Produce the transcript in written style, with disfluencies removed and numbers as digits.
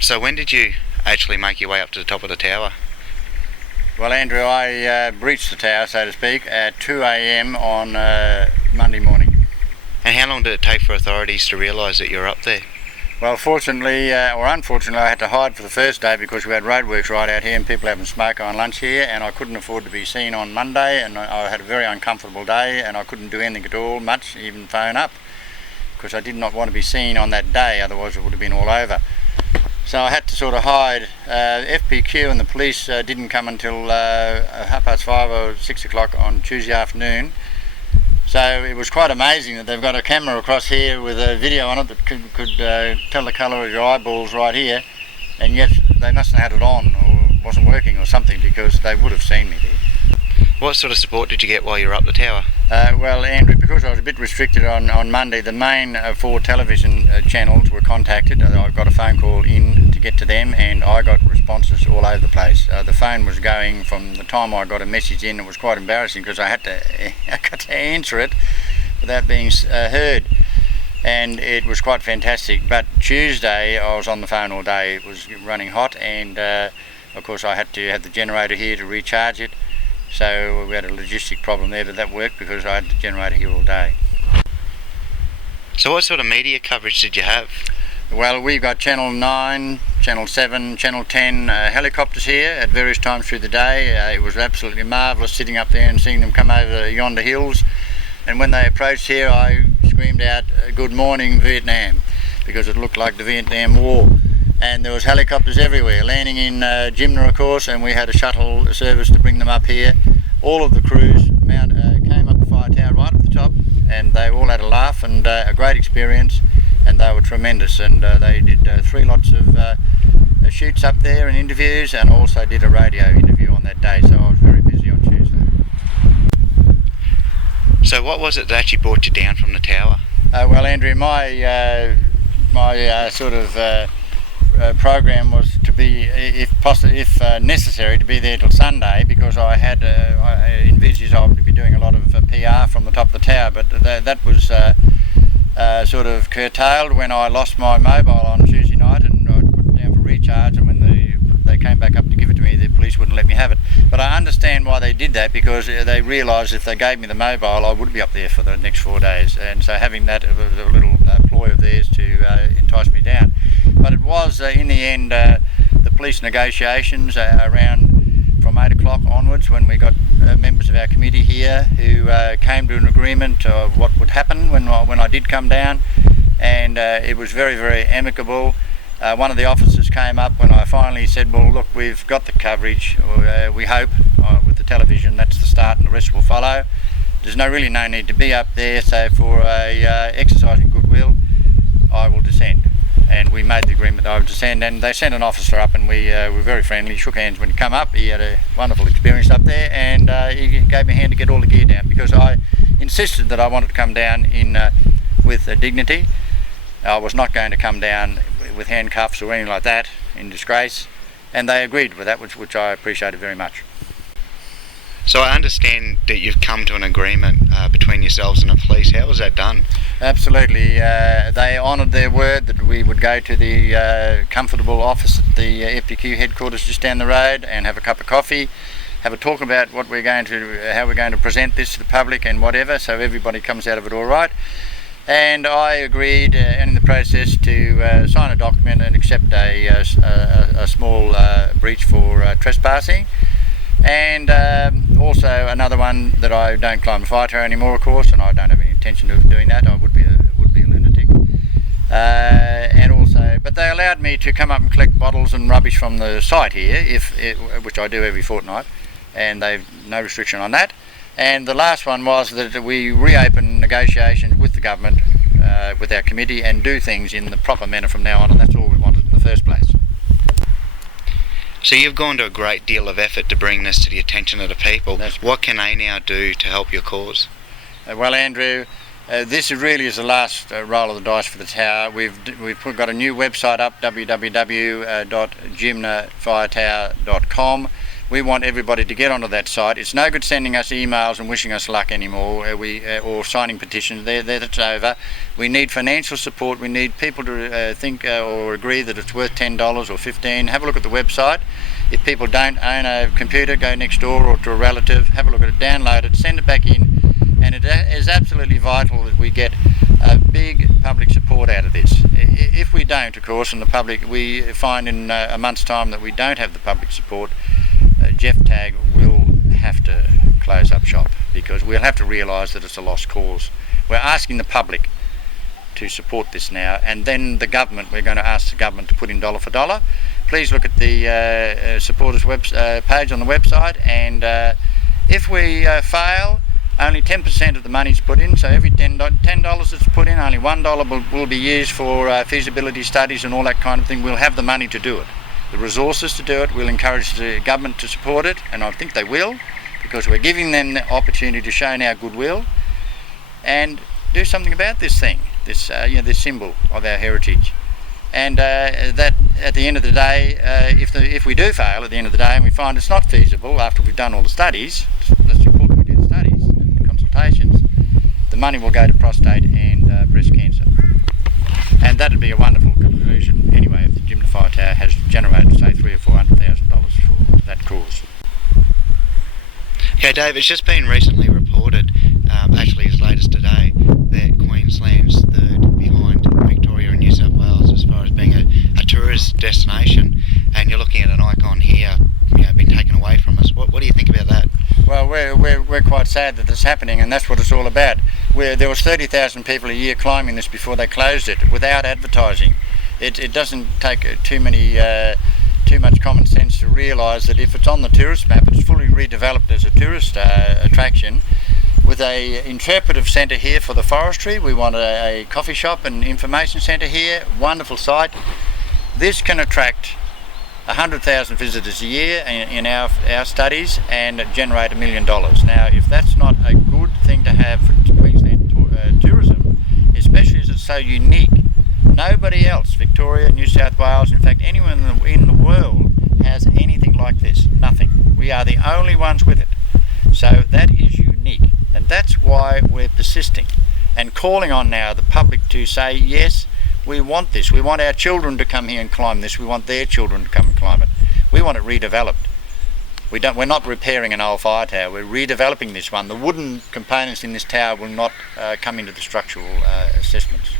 So when did you actually make your way up to the top of the tower? Well, Andrew, I breached the tower, so to speak, at 2 a.m. on Monday morning. And how long did it take for authorities to realise that you were up there? Well, fortunately, or unfortunately, I had to hide for the first day because we had roadworks right out here and people having smoke on lunch here, and I couldn't afford to be seen on Monday, and I had a very uncomfortable day and I couldn't do anything at all, much, even phone up, because I did not want to be seen on that day, otherwise it would have been all over. So I had to sort of hide. FPQ and the police didn't come until 5:30 or 6 o'clock on Tuesday afternoon. So it was quite amazing that they've got a camera across here with a video on it that could tell the colour of your eyeballs right here, and yet they mustn't have had it on or wasn't working or something, because they would have seen me there. What sort of support did you get while you were up the tower? Well, Andrew, because I was a bit restricted on Monday, the main 4 television channels were contacted. I got a phone call in to get to them, and I got responses all over the place. The phone was going from the time I got a message in. It was quite embarrassing because I got to answer it without being heard, and it was quite fantastic. But Tuesday I was on the phone all day. It was running hot, and of course I had to have the generator here to recharge it. So we had a logistic problem there, but that worked because I had the generator here all day. So what sort of media coverage did you have? Well, we've got Channel 9, Channel 7, Channel 10 helicopters here at various times through the day. It was absolutely marvellous sitting up there and seeing them come over yonder hills. And when they approached here, I screamed out, "Good morning, Vietnam," because it looked like the Vietnam War. And there was helicopters everywhere, landing in Jimna, of course, and we had a shuttle service to bring them up here. All of the crews came up the fire tower right at the top, and they all had a laugh and a great experience, and they were tremendous. And they did 3 lots of shoots up there and interviews, and also did a radio interview on that day, so I was very busy on Tuesday. So what was it that actually brought you down from the tower? Well, Andrew, my program was to be, if necessary, to be there till Sunday, because I had I envisaged I would be doing a lot of PR from the top of the tower, but that was sort of curtailed when I lost my mobile on Tuesday night, and I put it down for recharge, and when they came back up to give it to me, the police wouldn't let me have it. But I understand why they did that, because they realised if they gave me the mobile, I would be up there for the next 4 days, and so having that was a little ploy of theirs to entice me down. But it was, in the end, the police negotiations around from 8 o'clock onwards, when we got members of our committee here who came to an agreement of what would happen when I did come down, and it was very, very amicable. One of the officers came up when I finally said, "Well, look, we've got the coverage, we hope, with the television. That's the start, and the rest will follow. There's really no need to be up there, so for exercising goodwill, I will descend." And we made the agreement that I would descend, and they sent an officer up, and we were very friendly, shook hands when he came up. He had a wonderful experience up there, and he gave me a hand to get all the gear down, because I insisted that I wanted to come down with dignity. I was not going to come down with handcuffs or anything like that, in disgrace, and they agreed with that, which I appreciated very much. So I understand that you've come to an agreement between yourselves and the police. How was that done? Absolutely. They honoured their word that we would go to the comfortable office at the FPQ headquarters just down the road and have a cup of coffee, have a talk about how we're going to present this to the public and whatever, so everybody comes out of it all right. And I agreed, in the process, to sign a document and accept a small breach for trespassing. And also another one that I don't climb a fire tower anymore, of course, and I don't have any intention of doing that. I would be a lunatic. And also, but they allowed me to come up and collect bottles and rubbish from the site here, which I do every fortnight, and they've no restriction on that. And the last one was that we reopen negotiations with the government, with our committee, and do things in the proper manner from now on, and that's all we wanted in the first place. So you've gone to a great deal of effort to bring this to the attention of the people. What can they now do to help your cause? Well, Andrew, this really is the last roll of the dice for the tower. We've got a new website up, www.jimnafiretowers.com. We want everybody to get onto that site. It's no good sending us emails and wishing us luck anymore, or signing petitions. That's over. We need financial support. We need people to think or agree that it's worth $10 or $15. Have a look at the website. If people don't own a computer, go next door or to a relative, have a look at it, download it, send it back in, and it is absolutely vital that we get a big public support out of this. If we don't, of course, and the public, we find in a month's time that we don't have the public support, Jeff Tagg will have to close up shop, because we'll have to realise that it's a lost cause. We're asking the public to support this now, and then the government, we're going to ask the government to put in dollar for dollar. Please look at the supporters page on the website, and if we fail, only 10% of the money's put in, so every $10 that's put in, only $1 will be used for feasibility studies and all that kind of thing. We'll have the money to do it, the resources to do it. We'll encourage the government to support it, and I think they will, because we're giving them the opportunity to show our goodwill and do something about this thing, this this symbol of our heritage. And that at the end of the day, if we do fail at the end of the day and we find it's not feasible after we've done all the studies, that's important, we do the studies and consultations, the money will go to prostate and breast cancer. And that'd be a wonderful conclusion anyway if the Jimna Fire Tower has generated, say, $300,000 or $400,000 for that cause. Okay, Dave, it's just been recently reported, actually as late as today, that Queensland's third behind Victoria and New South Wales as far as being a tourist destination, and you're looking at an icon here, being taken away from us. What do you think about that? Well, we're quite sad that this is happening, and that's what it's all about. There was 30,000 people a year climbing this before they closed it without advertising. It doesn't take too much common sense to realise that if it's on the tourist map, it's fully redeveloped as a tourist attraction, with a interpretive centre here for the forestry. We want a coffee shop and information centre here. Wonderful site. This can attract 100,000 visitors a year in our studies and generate $1 million. Now, if that's not a good thing to have for Queensland tourism, especially as it's so unique, nobody else, Victoria, New South Wales, in fact anyone in the world has anything like this. Nothing. We are the only ones with it. So that is unique, and that's why we're persisting and calling on now the public to say, yes, we want this. We want our children to come here and climb this. We want their children to come and climb it. We want it redeveloped. We're not repairing an old fire tower. We're redeveloping this one. The wooden components in this tower will not come into the structural assessments.